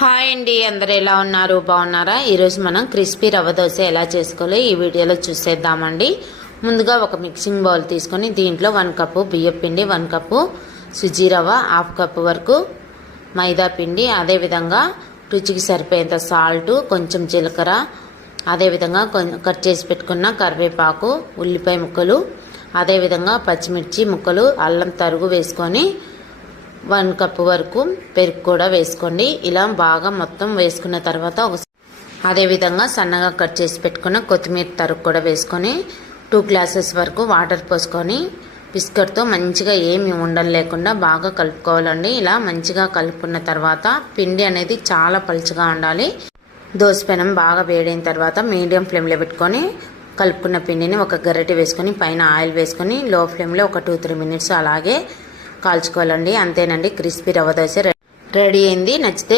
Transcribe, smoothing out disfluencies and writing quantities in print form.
Hi అండి, అందరు ఎలా ఉన్నారు? బాగున్నారా? ఈరోజు మనం క్రిస్పీ రవ్వ దోశ ఎలా చేసుకోవాలో ఈ వీడియోలో చూసేద్దామండి. ముందుగా ఒక మిక్సింగ్ బౌల్ తీసుకొని దీంట్లో 1 కప్పు బియ్యం పిండి, 1 కప్పు సుజీ రవ్వ, 1/2 కప్పు వరకు మైదా పిండి, అదేవిధంగా రుచికి సరిపోయేంత సాల్ట్, కొంచెం జీలకర్ర, అదేవిధంగా కట్ చేసి పెట్టుకున్న కరివేపాకు, ఉల్లిపాయ ముక్కలు, అదేవిధంగా పచ్చిమిర్చి ముక్కలు, అల్లం తరుగు వేసుకొని 1 కప్పు వరకు పెరుగు కూడా వేసుకోండి. ఇలా బాగా మొత్తం వేసుకున్న తర్వాత అదేవిధంగా సన్నగా కట్ చేసి పెట్టుకున్న కొత్తిమీర తరుగు కూడా వేసుకొని 2 గ్లాసెస్ వరకు వాటర్ పోసుకొని బిస్కెట్తో మంచిగా ఏమి ఉండలు లేకుండా బాగా కలుపుకోవాలండి. ఇలా మంచిగా కలుపుకున్న తర్వాత పిండి అనేది చాలా పలుచగా ఉండాలి. దోశ పెనం బాగా వేడైన తర్వాత మీడియం ఫ్లేమ్లో పెట్టుకొని కలుపుకున్న పిండిని ఒక గరిటె వేసుకొని పైన ఆయిల్ వేసుకొని లో ఫ్లేమ్లో ఒక 2-3 మినిట్స్ అలాగే కాల్చుకోవాలండి. అంతేనండి, క్రిస్పీ రవ్వ దోశ రెడీ అయింది. నచ్చితే